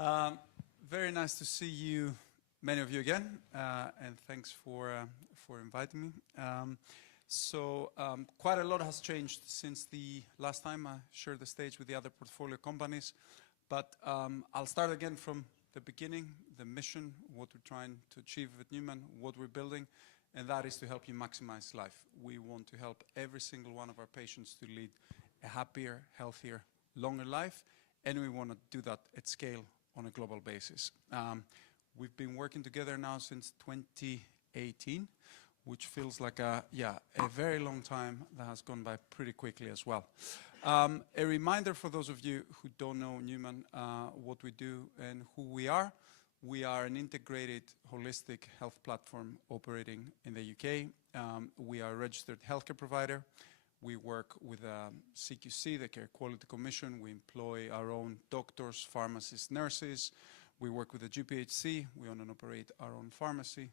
Um, Very nice to see you, many of you again, and thanks for inviting me. Quite a lot has changed since the last time I shared the stage with the other portfolio companies, but I'll start again from the beginning, the mission, what we're trying to achieve with Numan, what we're building, and that is to help you maximize life. We want to help every single one of our patients to lead a happier, healthier, longer life, and we want to do that at scale on a global basis. We've been working together now since 2018, which feels like a very long time that has gone by pretty quickly as well. A reminder for those of you who don't know Numan, what we do and who we are. We are an integrated, holistic health platform operating in the UK. We are a registered healthcare provider. We work with CQC, the Care Quality Commission. We employ our own doctors, pharmacists, nurses. We work with the GPHC. We own and operate our own pharmacy.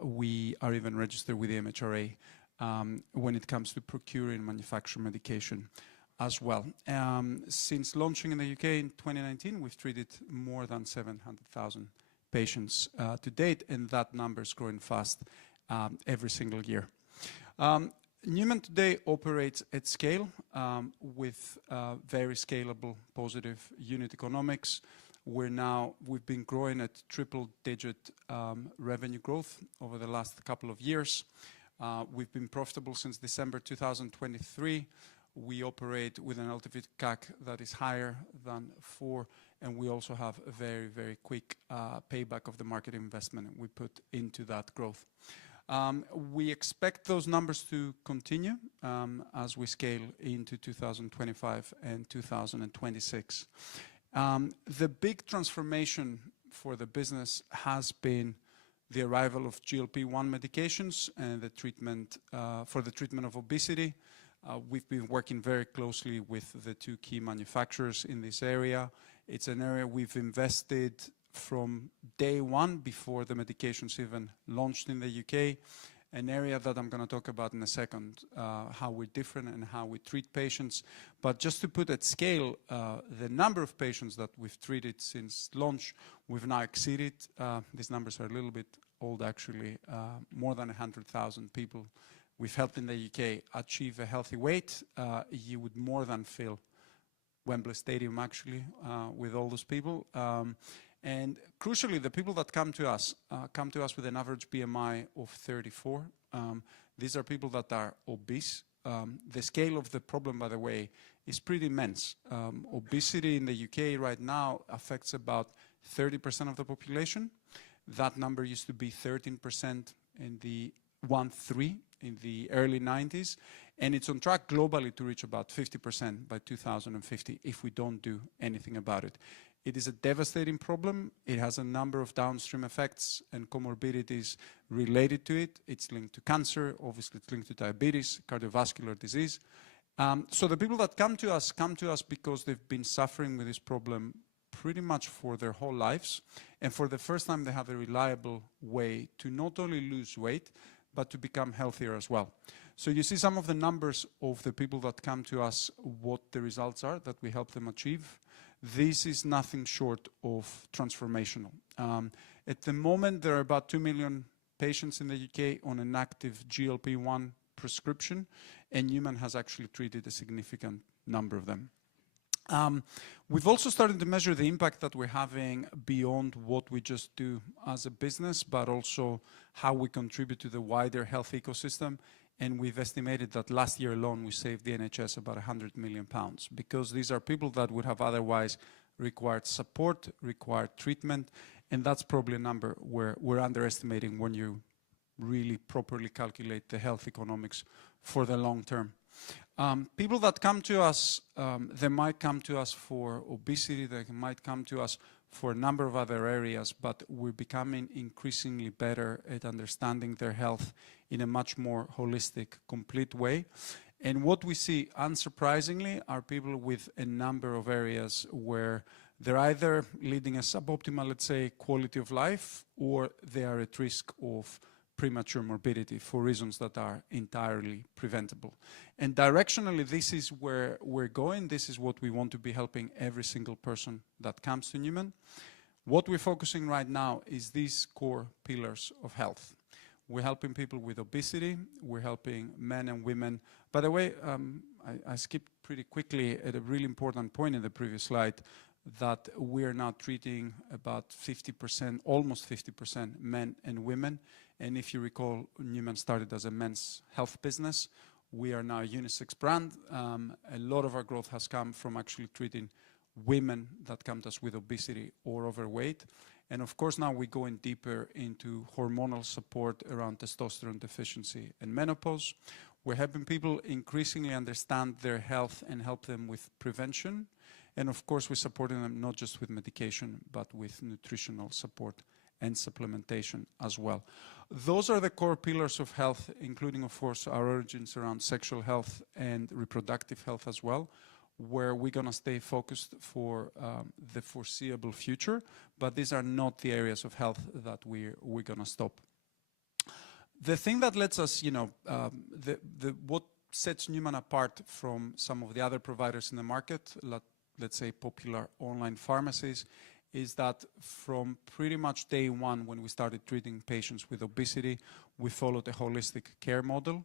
We are even registered with the MHRA when it comes to procuring and manufacturing medication as well. Since launching in the UK in 2019, we've treated more than 700,000 patients to date, and that number is growing fast every single year. Numan today operates at scale with very scalable, positive unit economics. We've been growing at triple-digit revenue growth over the last couple of years. We've been profitable since December 2023. We operate with an LTV to CAC that is higher than 4, and we also have a very, very quick payback of the market investment we put into that growth. We expect those numbers to continue as we scale into 2025 and 2026. The big transformation for the business has been the arrival of GLP-1 medications and the treatment for the treatment of obesity. We've been working very closely with the two key manufacturers in this area. It's an area we've invested from day one before the medications even launched in the UK, an area that I'm going to talk about in a second, how we're different and how we treat patients. But just to put at scale, the number of patients that we've treated since launch, we've now exceeded, these numbers are a little bit old actually, more than 100,000 people we've helped in the UK achieve a healthy weight. You would more than fill Wembley Stadium actually with all those people. And crucially, the people that come to us with an average BMI of 34. These are people that are obese. The scale of the problem, by the way, is pretty immense. Obesity in the UK right now affects about 30% of the population. That number used to be 13% in the in the early 90s, and it's on track globally to reach about 50% by 2050 if we don't do anything about it. It is a devastating problem. It has a number of downstream effects and comorbidities related to it. It's linked to cancer, obviously it's linked to diabetes, cardiovascular disease. So the people that come to us because they've been suffering with this problem pretty much for their whole lives. And for the first time, they have a reliable way to not only lose weight, but to become healthier as well. So you see some of the numbers of the people that come to us, what the results are that we help them achieve. This is nothing short of transformational. At the moment, there are about 2 million patients in the UK on an active GLP-1 prescription, and Numan has actually treated a significant number of them. We've also started to measure the impact that we're having beyond what we just do as a business, but also how we contribute to the wider health ecosystem. And we've estimated that last year alone, we saved the NHS about £100 million, because these are people that would have otherwise required support, required treatment, and that's probably a number where we're underestimating when you really properly calculate the health economics for the long term. People that come to us, they might come to us for obesity, they might come to us for a number of other areas, but we're becoming increasingly better at understanding their health in a much more holistic, complete way. And what we see, unsurprisingly, are people with a number of areas where they're either leading a suboptimal, let's say, quality of life, or they are at risk of premature morbidity for reasons that are entirely preventable. And directionally, this is where we're going. This is what we want to be helping every single person that comes to Numan. What we're focusing right now is these core pillars of health. We're helping people with obesity. We're helping men and women. By the way, I skipped pretty quickly at a really important point in the previous slide, that we're now treating about 50%, almost 50% men and women. And if you recall, Numan started as a men's health business. We are now a unisex brand. A lot of our growth has come from actually treating women that come to us with obesity or overweight. And of course, now we're going deeper into hormonal support around testosterone deficiency and menopause. We're helping people increasingly understand their health and help them with prevention. And of course, we're supporting them not just with medication, but with nutritional support and supplementation as well. Those are the core pillars of health, including, of course, our origins around sexual health and reproductive health as well, where we're going to stay focused for the foreseeable future. But these are not the areas of health that we're going to stop. The thing that lets us, what sets Numan apart from some of the other providers in the market, let's say popular online pharmacies, is that from pretty much day one when we started treating patients with obesity, we followed a holistic care model.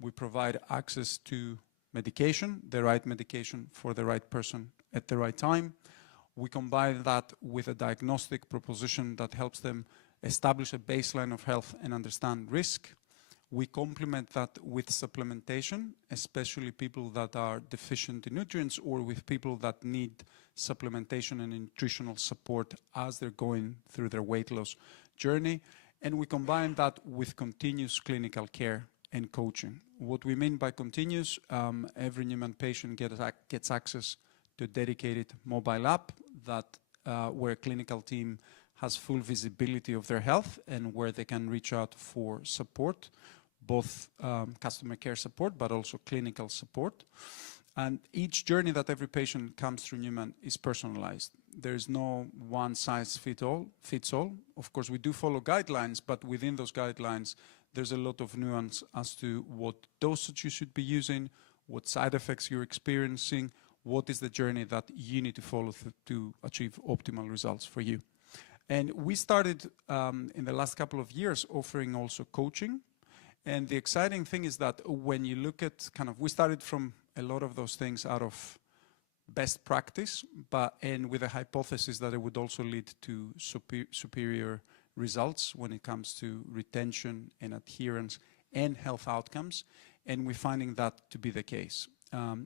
We provide access to medication, the right medication for the right person at the right time. We combine that with a diagnostic proposition that helps them establish a baseline of health and understand risk. We complement that with supplementation, especially people that are deficient in nutrients or with people that need supplementation and nutritional support as they're going through their weight loss journey. And we combine that with continuous clinical care and coaching. What we mean by continuous, every Numan patient gets access to a dedicated mobile app that where a clinical team has full visibility of their health and where they can reach out for support, both customer care support, but also clinical support. And each journey that every patient comes through Numan is personalized. There's no one size fits all. Of course, we do follow guidelines, but within those guidelines, there's a lot of nuance as to what dosage you should be using, what side effects you're experiencing, what is the journey that you need to follow to achieve optimal results for you. And we started in the last couple of years offering also coaching. And the exciting thing is that when you look at we started from a lot of those things out of best practice, and with a hypothesis that it would also lead to superior results when it comes to retention and adherence and health outcomes. And we're finding that to be the case.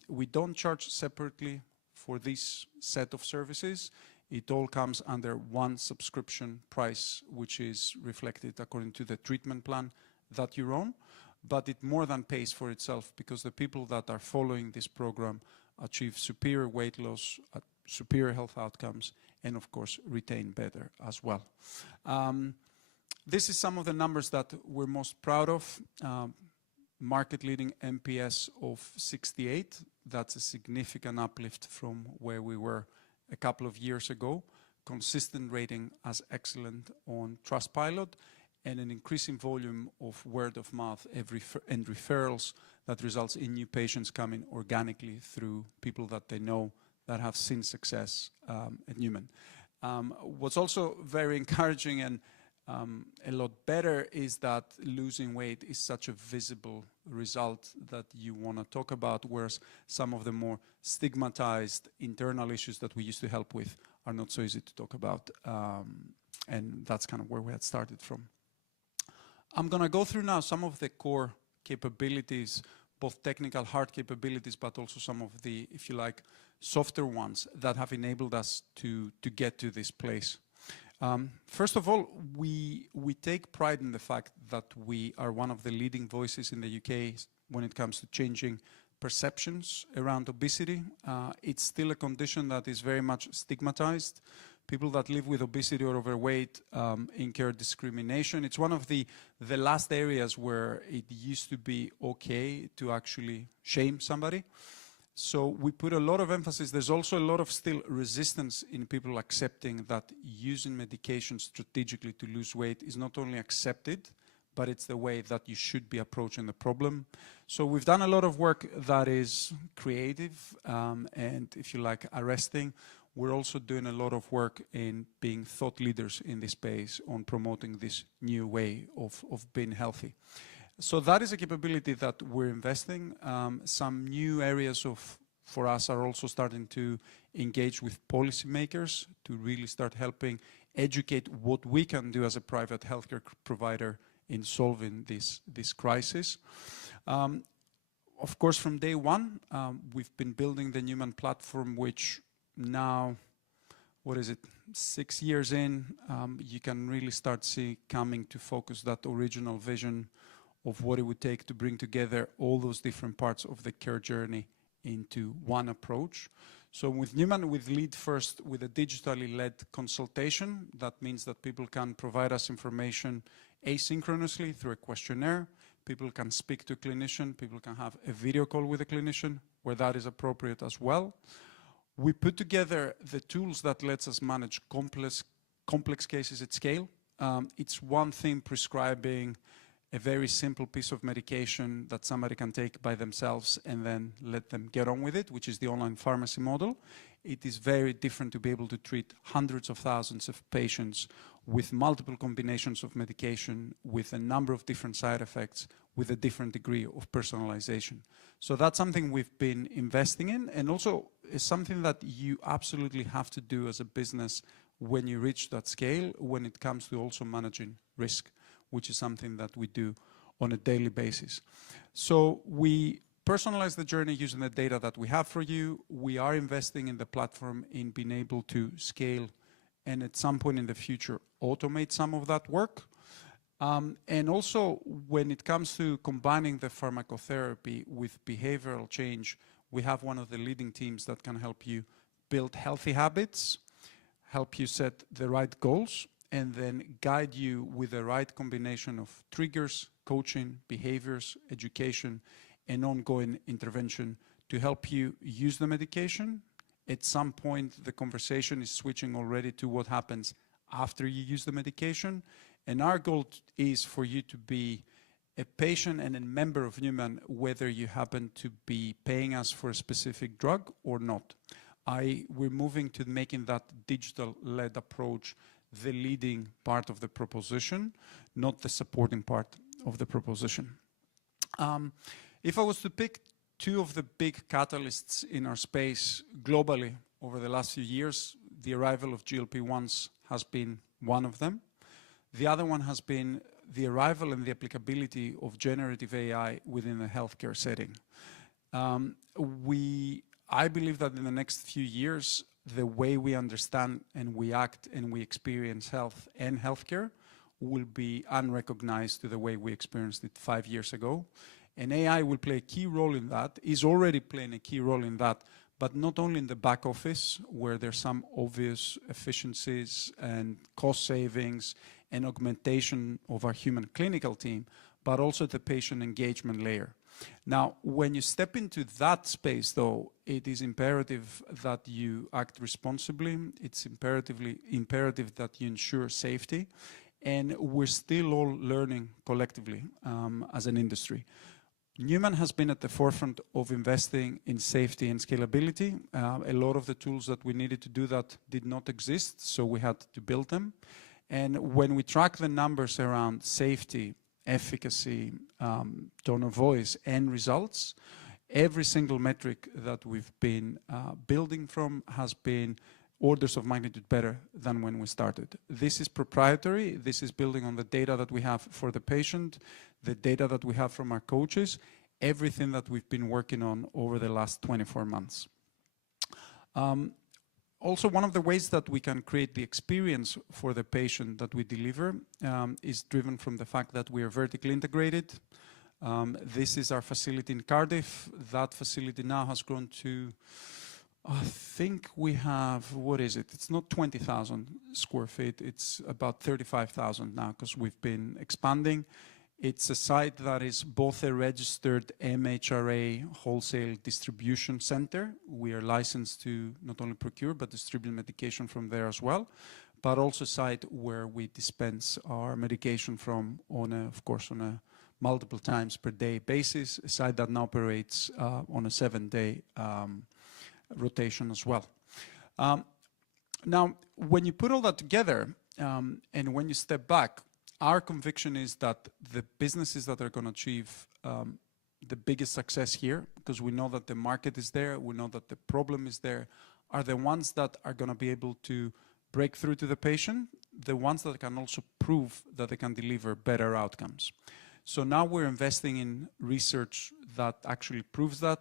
We don't charge separately for this set of services. It all comes under one subscription price, which is reflected according to the treatment plan that you're on, but it more than pays for itself because the people that are following this program achieve superior weight loss, superior health outcomes, and of course retain better as well. This is some of the numbers that we're most proud of. Market-leading NPS of 68. That's a significant uplift from where we were a couple of years ago. Consistent rating as excellent on Trustpilot, and an increasing volume of word of mouth and referrals that results in new patients coming organically through people that they know that have seen success at Numan. What's also very encouraging and a lot better is that losing weight is such a visible result that you want to talk about, whereas some of the more stigmatized internal issues that we used to help with are not so easy to talk about. And that's kind of where we had started from. I'm going to go through now some of the core capabilities, both technical hard capabilities, but also some of the, if you like, softer ones that have enabled us to get to this place. First of all, we take pride in the fact that we are one of the leading voices in the UK when it comes to changing perceptions around obesity. It's still a condition that is very much stigmatized. People that live with obesity or overweight incur discrimination. It's one of the last areas where it used to be okay to actually shame somebody. So we put a lot of emphasis. There's also a lot of still resistance in people accepting that using medication strategically to lose weight is not only accepted, but it's the way that you should be approaching the problem. So we've done a lot of work that is creative and, if you like, arresting. We're also doing a lot of work in being thought leaders in this space on promoting this new way of being healthy. So that is a capability that we're investing. Some new areas for us are also starting to engage with policymakers to really start helping educate what we can do as a private healthcare provider in solving this crisis. Of course, from day one, we've been building the Numan platform, which now, 6 years in, you can really start coming to focus that original vision of what it would take to bring together all those different parts of the care journey into one approach. So with Numan, we lead first with a digitally led consultation. That means that people can provide us information asynchronously through a questionnaire. People can speak to a clinician. People can have a video call with a clinician where that is appropriate as well. We put together the tools that lets us manage complex cases at scale. It's one thing prescribing a very simple piece of medication that somebody can take by themselves and then let them get on with it, which is the online pharmacy model. It is very different to be able to treat hundreds of thousands of patients with multiple combinations of medication, with a number of different side effects, with a different degree of personalization. So that's something we've been investing in, and also is something that you absolutely have to do as a business when you reach that scale, when it comes to also managing risk, which is something that we do on a daily basis. So we personalize the journey using the data that we have for you. We are investing in the platform in being able to scale and at some point in the future automate some of that work. And also when it comes to combining the pharmacotherapy with behavioral change, we have one of the leading teams that can help you build healthy habits, help you set the right goals, and then guide you with the right combination of triggers, coaching, behaviors, education, and ongoing intervention to help you use the medication. At some point, the conversation is switching already to what happens after you use the medication. And our goal is for you to be a patient and a member of Numan, whether you happen to be paying us for a specific drug or not. We're moving to making that digital-led approach the leading part of the proposition, not the supporting part of the proposition. If I was to pick two of the big catalysts in our space globally over the last few years, the arrival of GLP-1s has been one of them. The other one has been the arrival and the applicability of generative AI within the healthcare setting. I believe that in the next few years, the way we understand and we act and we experience health and healthcare will be unrecognized to the way we experienced it 5 years ago. And AI will play a key role in that, is already playing a key role in that, but not only in the back office, where there's some obvious efficiencies and cost savings and augmentation of our human clinical team, but also the patient engagement layer. Now, when you step into that space, though, it is imperative that you act responsibly. It's imperative that you ensure safety. And we're still all learning collectively as an industry. Numan has been at the forefront of investing in safety and scalability. A lot of the tools that we needed to do that did not exist, so we had to build them. And when we track the numbers around safety, efficacy, tone of voice, and results, every single metric that we've been building from has been orders of magnitude better than when we started. This is proprietary. This is building on the data that we have for the patient, the data that we have from our coaches, everything that we've been working on over the last 24 months. Also, one of the ways that we can create the experience for the patient that we deliver is driven from the fact that we are vertically integrated. This is our facility in Cardiff. That facility now has grown to, I think we have, it's not 20,000 square feet, it's about 35,000 now because we've been expanding. It's a site that is both a registered MHRA wholesale distribution center. We are licensed to not only procure but distribute medication from there as well. but also a site where we dispense our medication from on a multiple times per day basis, a site that now operates on a 7-day rotation as well. Now, when you put all that together, and when you step back, our conviction is that the businesses that are going to achieve the biggest success here, because we know that the market is there, we know that the problem is there, are the ones that are going to be able to break through to the patient, the ones that can also prove that they can deliver better outcomes. So now we're investing in research that actually proves that.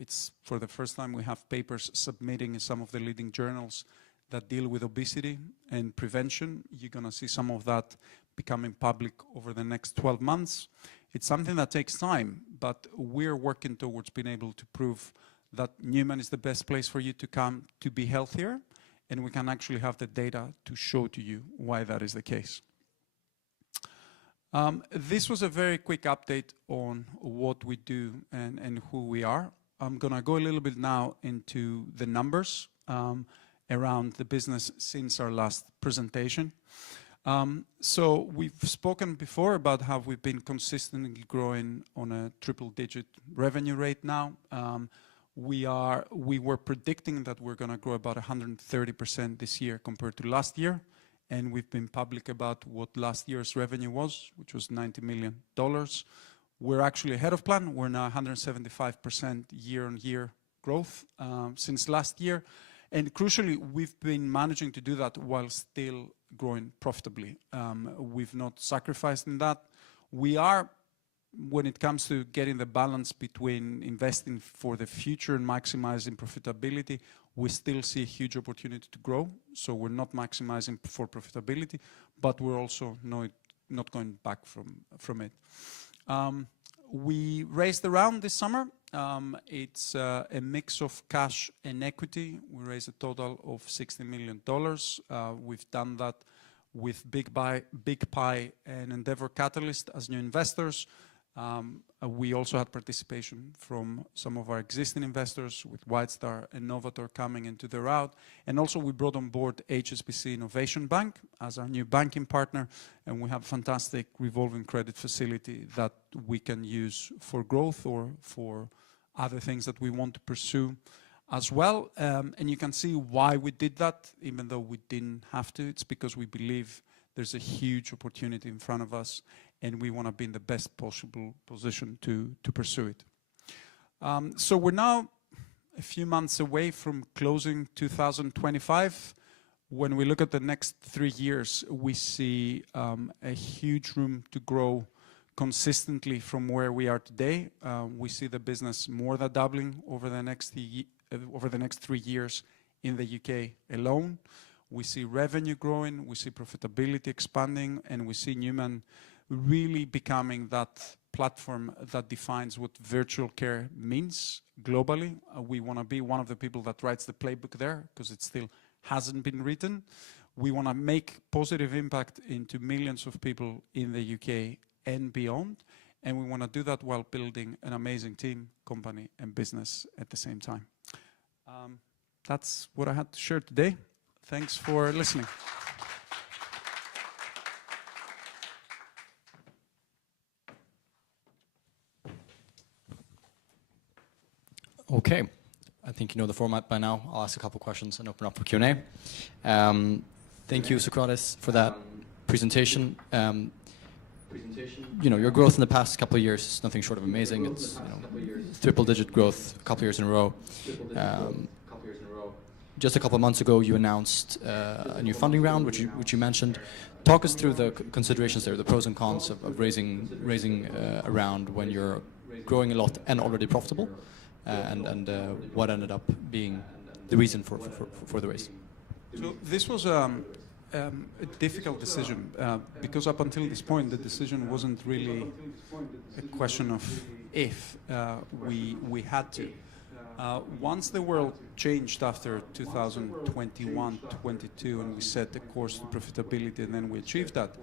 It's for the first time we have papers submitting in some of the leading journals that deal with obesity and prevention. You're going to see some of that becoming public over the next 12 months. It's something that takes time, but we're working towards being able to prove that Numan is the best place for you to come to be healthier, and we can actually have the data to show to you why that is the case. This was a very quick update on what we do and who we are. I'm going to go a little bit now into the numbers around the business since our last presentation. So we've spoken before about how we've been consistently growing on a triple-digit revenue rate now. We were predicting that we're going to grow about 130% this year compared to last year, and we've been public about what last year's revenue was, which was $90 million. We're actually ahead of plan. We're now 175% year-on-year growth since last year. And crucially, we've been managing to do that while still growing profitably. We've not sacrificed in that. We are, when it comes to getting the balance between investing for the future and maximizing profitability, we still see a huge opportunity to grow. So we're not maximizing for profitability, but we're also not going back from it. We raised a round this summer. It's a mix of cash and equity. We raised a total of $60 million. We've done that with Big Pie and Endeavor Catalyst as new investors. We also had participation from some of our existing investors with Whitestar and Novator coming into the route. And also we brought on board HSBC Innovation Bank as our new banking partner. And we have a fantastic revolving credit facility that we can use for growth or for other things that we want to pursue as well. And you can see why we did that, even though we didn't have to. It's because we believe there's a huge opportunity in front of us, and we want to be in the best possible position to pursue it. So we're now a few months away from closing 2025. When we look at the next 3 years, we see a huge room to grow consistently from where we are today. We see the business more than doubling over the next 3 years in the UK alone. We see revenue growing, we see profitability expanding, and we see Numan really becoming that platform that defines what virtual care means globally. We want to be one of the people that writes the playbook there, because it still hasn't been written. We want to make positive impact into millions of people in the UK and beyond, and we want to do that while building an amazing team, company, and business at the same time. That's what I had to share today. Thanks for listening. Okay, I think you know the format by now. I'll ask a couple questions and open up for Q&A. Thank you, Socrates, for that presentation. You know, your growth in the past couple of years is nothing short of amazing. It's triple-digit growth a couple of years in a row. Just a couple of months ago, you announced a new funding round, which you mentioned. Talk us through the considerations there, the pros and cons of raising a round when you're growing a lot and already profitable, and what ended up being the reason for the raise. So this was a difficult decision because up until this point, the decision wasn't really a question of if we had to. Once the world changed after 2021-22 and we set the course to profitability and then we achieved that,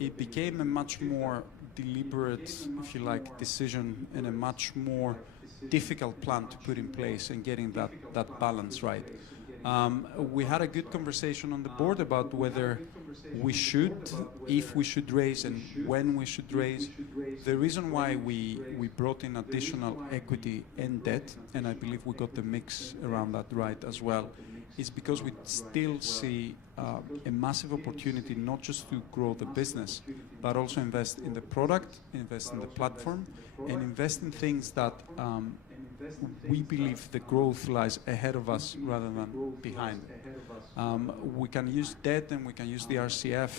it became a much more deliberate, if you like, decision and a much more difficult plan to put in place and getting that balance right. We had a good conversation on the board about whether we should, if we should raise, and when we should raise. The reason why we brought in additional equity and debt, and I believe we got the mix around that right as well, is because we still see a massive opportunity not just to grow the business, but also invest in the product, invest in the platform, and invest in things that we believe the growth lies ahead of us rather than behind. We can use debt and we can use the RCF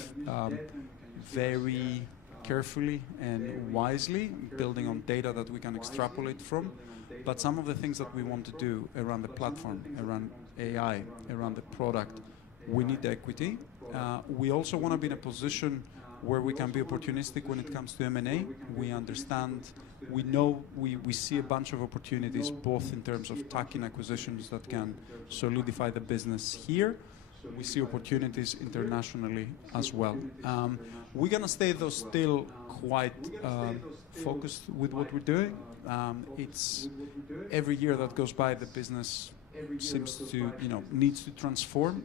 very carefully and wisely, building on data that we can extrapolate from. But some of the things that we want to do around the platform, around AI, around the product, we need equity. We also want to be in a position where we can be opportunistic when it comes to M&A. We understand, we know, we see a bunch of opportunities, both in terms of tuck-in acquisitions that can solidify the business here. We see opportunities internationally as well. We're going to stay, though, still quite focused with what we're doing. It's every year that goes by, the business seems to, needs to transform.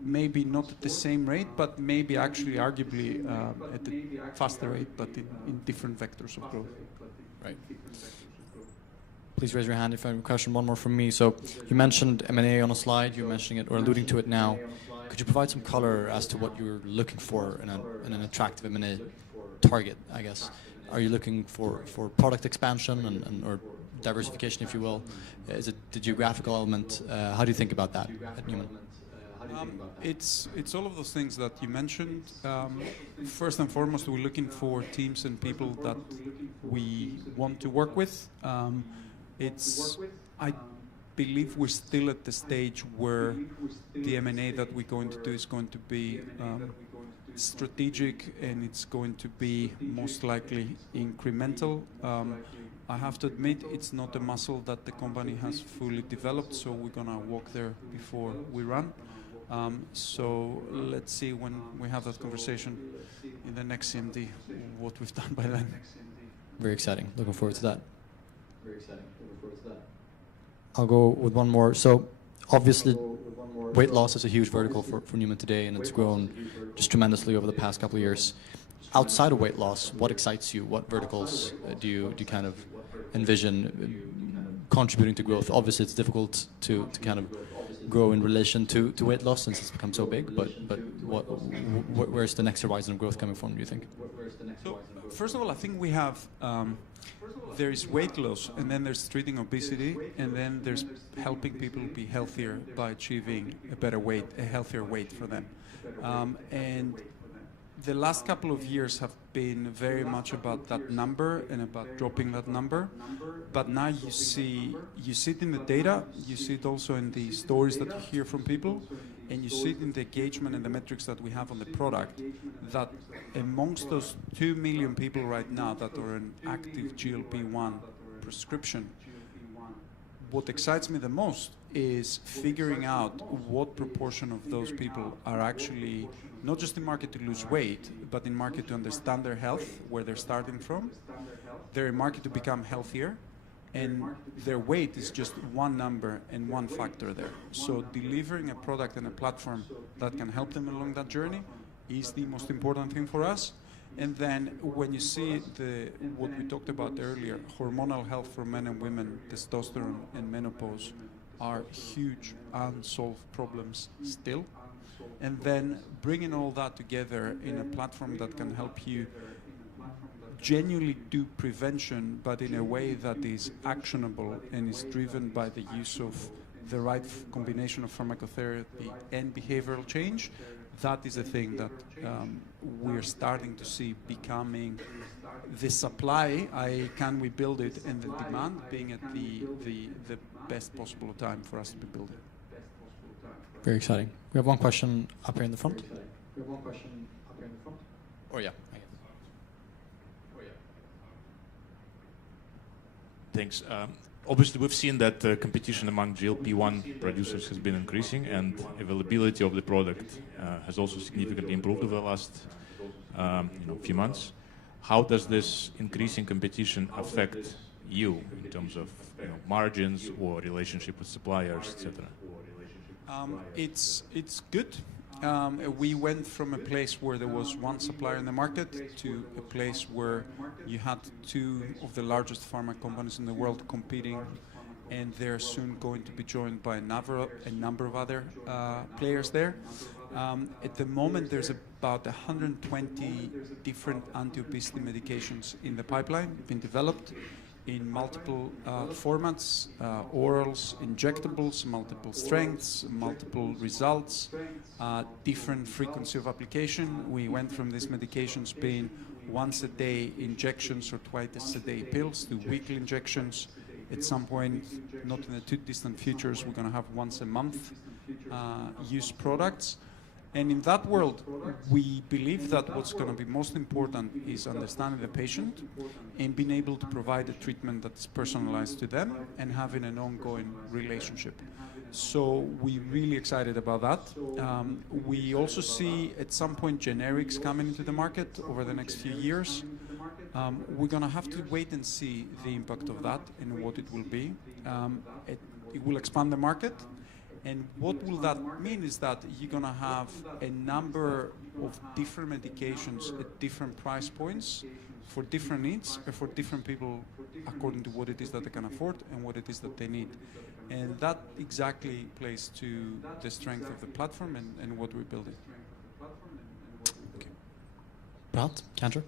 Maybe not at the same rate, but maybe actually arguably at a faster rate, but in different vectors of growth. Right. Please raise your hand if I have a question. One more from me. So you mentioned M&A on a slide. You're mentioning it or alluding to it now. Could you provide some color as to what you're looking for in an attractive M&A target, I guess? Are you looking for product expansion and or diversification, if you will? Is it the geographical element? How do you think about that at Numan? It's all of those things that you mentioned. First and foremost, we're looking for teams and people that we want to work with. I believe we're still at the stage where the M&A that we're going to do is going to be strategic, and it's going to be most likely incremental. I have to admit, it's not a muscle that the company has fully developed, so we're going to walk there before we run. So let's see when we have that conversation in the next CMD, what we've done by then. Very exciting. Looking forward to that. I'll go with one more. So obviously, weight loss is a huge vertical for Numan today, and it's grown just tremendously over the past couple of years. Outside of weight loss, what excites you? What verticals do you kind of envision contributing to growth? Obviously, it's difficult to kind of grow in relation to weight loss since it's become so big, but where's the next horizon of growth coming from, do you think? So, first of all, I think we have, there is weight loss, and then there's treating obesity, and then there's helping people be healthier by achieving a better weight, a healthier weight for them. And the last couple of years have been very much about that number and about dropping that number. But now you see it in the data, you see it also in the stories that you hear from people, and you see it in the engagement and the metrics that we have on the product, that amongst those 2 million people right now that are an active GLP-1 prescription, what excites me the most is figuring out what proportion of those people are actually not just in market to lose weight, but in market to understand their health, where they're starting from. They're in market to become healthier, and their weight is just one number and one factor there. So delivering a product and a platform that can help them along that journey is the most important thing for us. And then when you see what we talked about earlier, hormonal health for men and women, testosterone and menopause are huge unsolved problems still. And then bringing all that together in a platform that can help you genuinely do prevention, but in a way that is actionable and is driven by the use of the right combination of pharmacotherapy and behavioral change, that is a thing that we're starting to see becoming the supply, can we build it, and the demand being at the best possible time for us to be building. Very exciting. We have one question up here in the front. Oh yeah. Thanks. Obviously, we've seen that competition among GLP-1 producers has been increasing, and availability of the product has also significantly improved over the last few months. How does this increasing competition affect you in terms of margins or relationship with suppliers, etc.? It's good. We went from a place where there was one supplier in the market to a place where you had two of the largest pharma companies in the world competing, and they're soon going to be joined by a number of other players there. At the moment, there's about 120 different anti-obesity medications in the pipeline, being developed in multiple formats, orals, injectables, multiple strengths, multiple results, different frequency of application. We went from these medications being once a day injections or twice a day pills to weekly injections. At some point, not in the too distant futures, we're going to have once a month use products. And in that world, we believe that what's going to be most important is understanding the patient and being able to provide a treatment that's personalized to them and having an ongoing relationship. So we're really excited about that. We also see at some point generics coming into the market over the next few years. We're going to have to wait and see the impact of that and what it will be. It will expand the market. And what will that mean is that you're going to have a number of different medications at different price points for different needs and for different people according to what it is that they can afford and what it is that they need. And that exactly plays to the strength of the platform and what we're building. Okay. Brad, Cantor?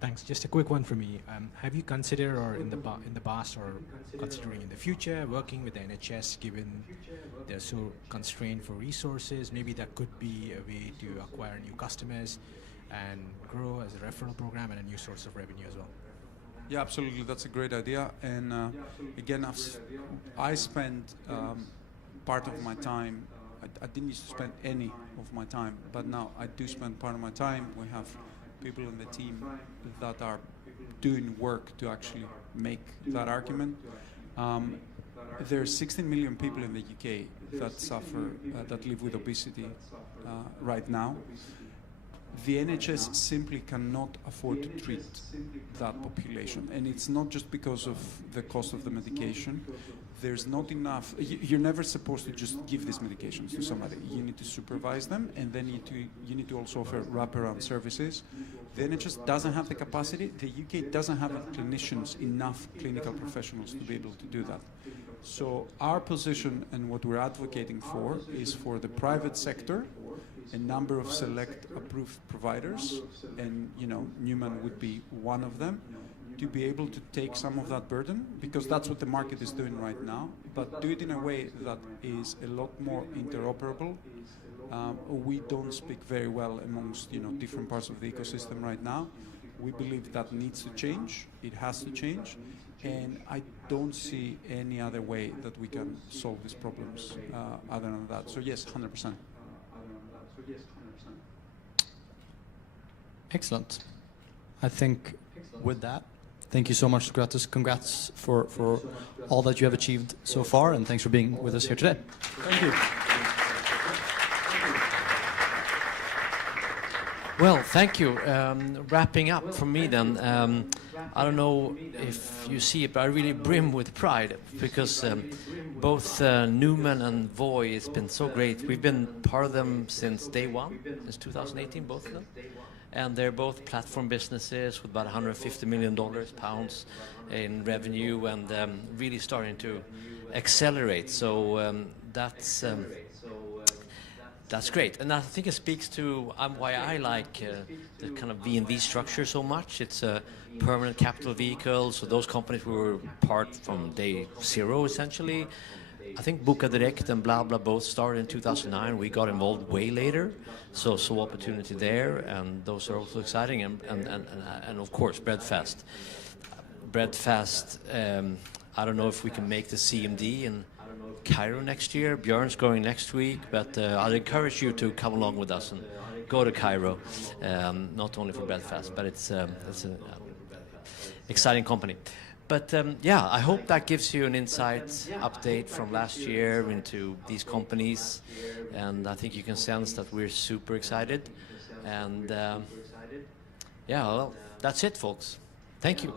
Thanks. Just a quick one for me. Have you considered, or in the past, or considering in the future, working with the NHS, given they're so constrained for resources? Maybe that could be a way to acquire new customers and grow as a referral program and a new source of revenue as well. Yeah, absolutely. That's a great idea. And again, I spent part of my time. I didn't used to spend any of my time, but now I do spend part of my time. We have people in the team that are doing work to actually make that argument. There's 16 million people in the UK that suffer, that live with obesity right now. The NHS simply cannot afford to treat that population. And it's not just because of the cost of the medication. There's not enough. You're never supposed to just give these medications to somebody. You need to supervise them, and then you need to also offer wraparound services. The NHS doesn't have the capacity. The UK doesn't have clinicians, enough clinical professionals to be able to do that. So our position and what we're advocating for is for the private sector, a number of select approved providers, and Numan would be one of them, to be able to take some of that burden, because that's what the market is doing right now, but do it in a way that is a lot more interoperable. We don't speak very well amongst different parts of the ecosystem right now. We believe that needs to change. It has to change, and I don't see any other way that we can solve these problems other than that. So yes, 100%. Excellent. I think with that, thank you so much, Socrates. Congrats for all that you have achieved so far, and thanks for being with us here today. Thank you. Well, thank you. Wrapping up for me then, I don't know if you see it, but I really brim with pride because both Numan and Voi has been so great. We've been part of them since day one, since 2018, both of them. And they're both platform businesses with about $150 million in revenue, and really starting to accelerate. So that's great, and I think it speaks to why I like the kind of VNV structure so much. It's a permanent capital vehicle, so those companies were part from day zero, essentially. I think Buka Direct and BlaBla both started in 2009. We got involved way later, so opportunity there, and those are also exciting. And of course, Breadfast. I don't know if we can make the CMD in Cairo next year. Björn's going next week, but I'll encourage you to come along with us and go to Cairo. Not only for Breadfast, but it's an exciting company. But yeah, I hope that gives you an insight update from last year into these companies, and I think you can sense that we're super excited. And yeah, well, that's it, folks. Thank you.